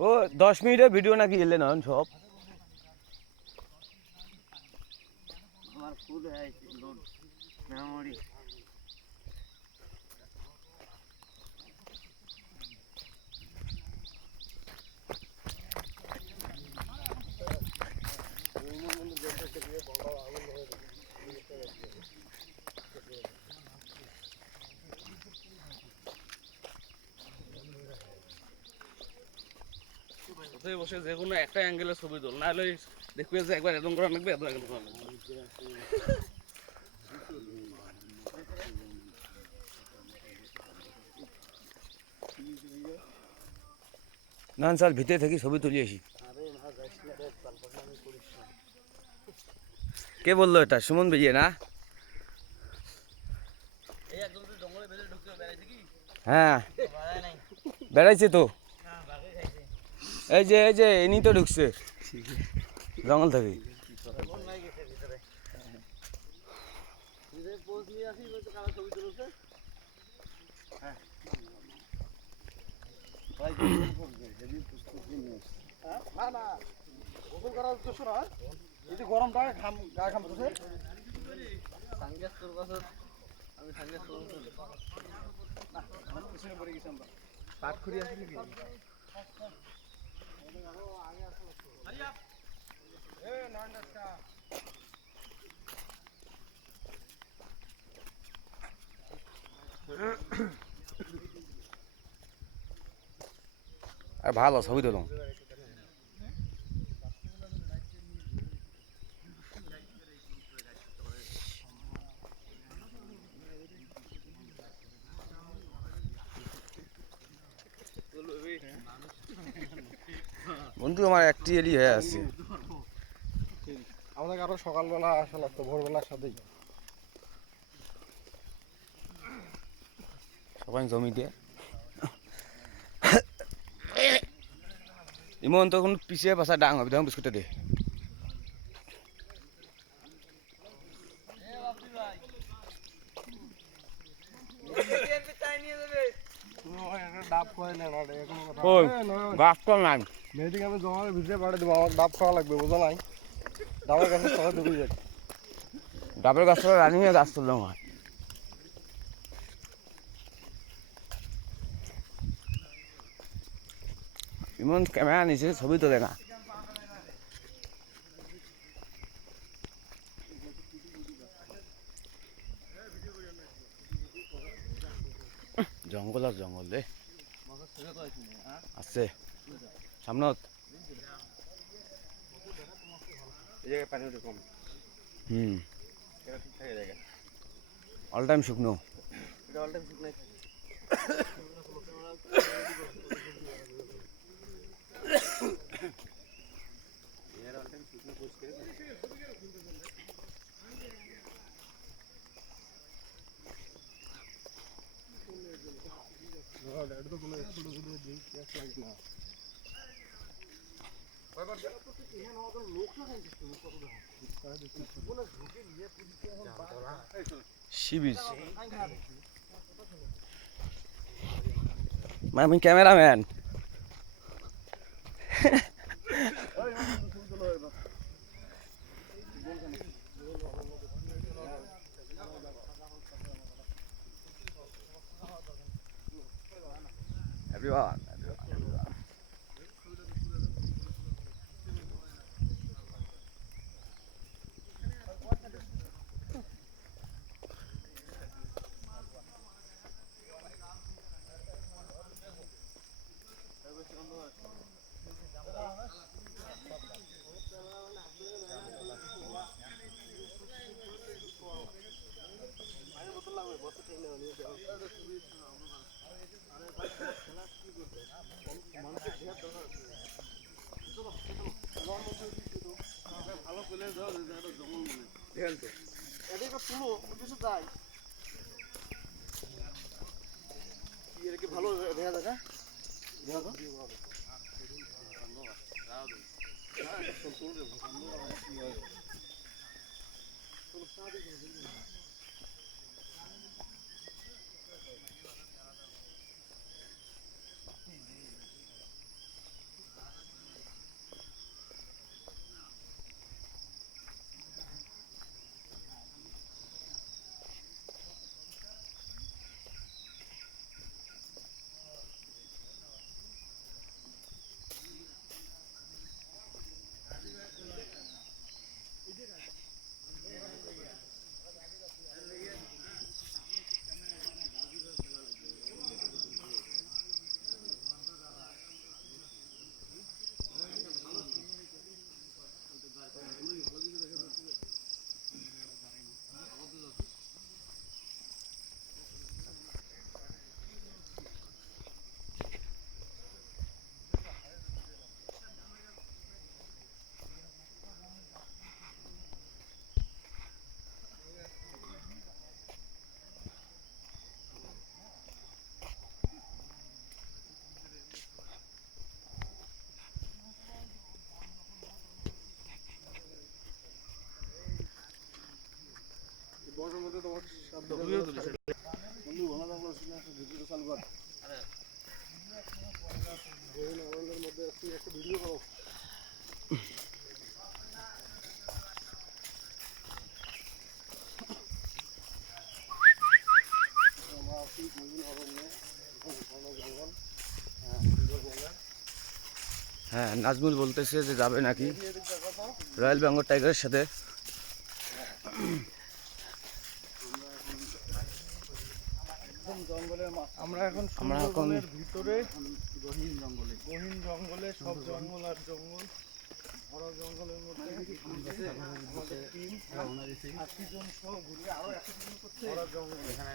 ও 10 মিনিটের ভিডিও নাকি এলে না সব আমার ফুল হয়ে লোড মেমোরি বসে যে কোনো একটা অ্যাঙ্গেলে ছবি তোল না হলে দেখবে যে একবার এরকম করা লাগবে এত অ্যাঙ্গেল করা লাগবে না স্যার ভিতরে থেকে ছবি তুলি আসি কে বললো এটা সুমন বেরিয়ে না হ্যাঁ বেড়াইছে তো এই যে ইনি তো ঢুকছে জঙ্গল থেকে গরমটা ঘাম গা ঘামতেছে আমি পিছনে পড়ে গেছি আমরা পাট খুঁড়ি আছে নাকি আর ভালো ছবি তুলো বন্ধু আমার একটি এলি হয়ে আছে আমাদের আরো সকালবেলা আসা লাগতো ভোরবেলার সাথেই সবাই জমিতে ইমন তখন পিছিয়ে পাশা ডাং হবে তখন বিস্কুটটা দে ডাব খাওয়াই না গাছ তো নাই মেয়েদিকে আমি জমার ভিতরে পাঠিয়ে দেবো আমার ডাব খাওয়া লাগবে বোঝা নাই ডাবের কাছে সবাই ডুবে যায় ডাবের গাছ তো রানি গাছ তুললাম আমার ইমন ক্যামেরা নিছে ছবি তোলে না জঙ্গল আর জঙ্গল রে আছে সামনত পানি কম ঠিক থাকে জায়গা অল টাইম শুকনো অল টাইম শুকনো শিবির আমি ক্যামেরাম্যান everyone ভালো দেখা যায় তুলিও তুলিস বন্ধু ঘন জঙ্গল ছিল একটা ভিডিও চালু কর গহীন অরণ্যের মধ্যে একটা ভিডিও করো আমরা আছি গহীন অরণ্যে ঘন জঙ্গল হ্যাঁ, নাজমুল বলতেছে যে যাবে নাকি রয়্যাল বেঙ্গল টাইগারের সাথে। আমরা এখন সুন্দরবনের ভিতরে গহীন জঙ্গলে সব জঙ্গল আর জঙ্গল ভরা জঙ্গলের মধ্যে আমাদের টিম 80 জন সহ ঘুরে আরো 100 জন করছে ভরা জঙ্গল এখানে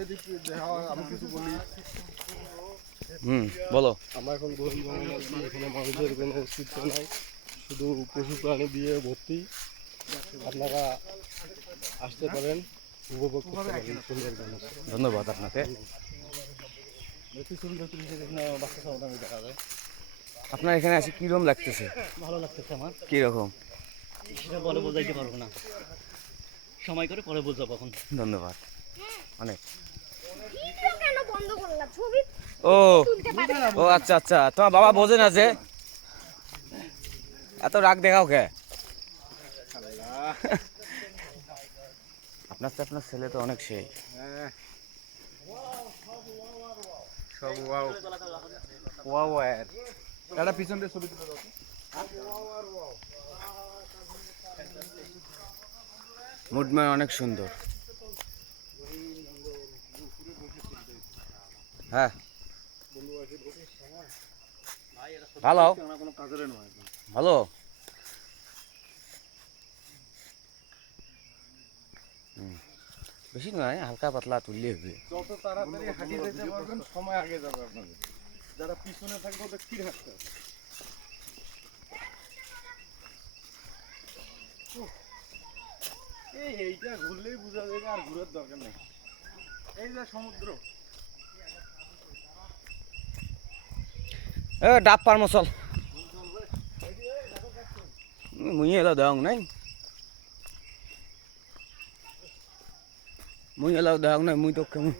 এদিকে আমি কিছু বলি বলো। আমরা এখন গহীন জঙ্গলে আছি, এখানে মানুষের কোনো অস্তিত্ব নাই, শুধু পশু প্রাণী দিয়ে ভর্তি। আপনারা আসতে পারেন, উপভোগ করতে পারেন সুন্দরবন। ধন্যবাদ আপনাকে। আপনার এখানে আসি কিরকম লাগতেছে? ভালো লাগতেছে আমার। কিরকম? সেটা বলে বোঝাইতে পারবো না, সময় করে পরে বুঝবো এখন। ধন্যবাদ অনেক। কেন বন্ধ করলা? ছবি ও তুলতে পারে না। ও আচ্ছা আচ্ছা, তোমার বাবা বোঝে না যে এত রাগ দেখাও কে? আপনার তো আপনার ছেলে তো অনেক সেই। সব ওয়াও ওয়াও এর এটা পিছন দিয়ে ছবি তুলে দাও। মুডম্যান অনেক সুন্দর। হ্যাঁ ভালো কোনো কাজের নয়, ভালো। বেশি নয়, হালকা পাতলা তুললে হবে। যত তাড়াতাড়ি হাঁটিয়ে যেতে পারবেন সময় আগে যাবে আপনাদের। যারা পিছনে থাকবে ওদের স্থির হাঁটতে হবে। এইটা ঘুরলেই বোঝা যাবে, আর ঘুরার দরকার নেই। এই যে সমুদ্র, ডাব পার মশল মুই এলাও দেওয়া নাই, মুই এলাও দেওয়া নাই, মুই তো কেমন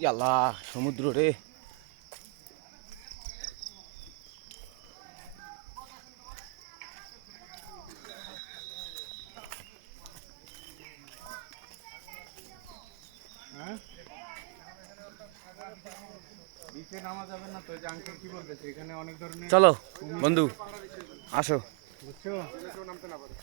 ইয়াল্লা সমুদ্র রে। নিচে নামা যাবে না তো, যে আঙ্কেল কি বলবে, এখানে অনেক ধরনের চলো বন্ধু আসো। বুঝছো নামতে না পারে।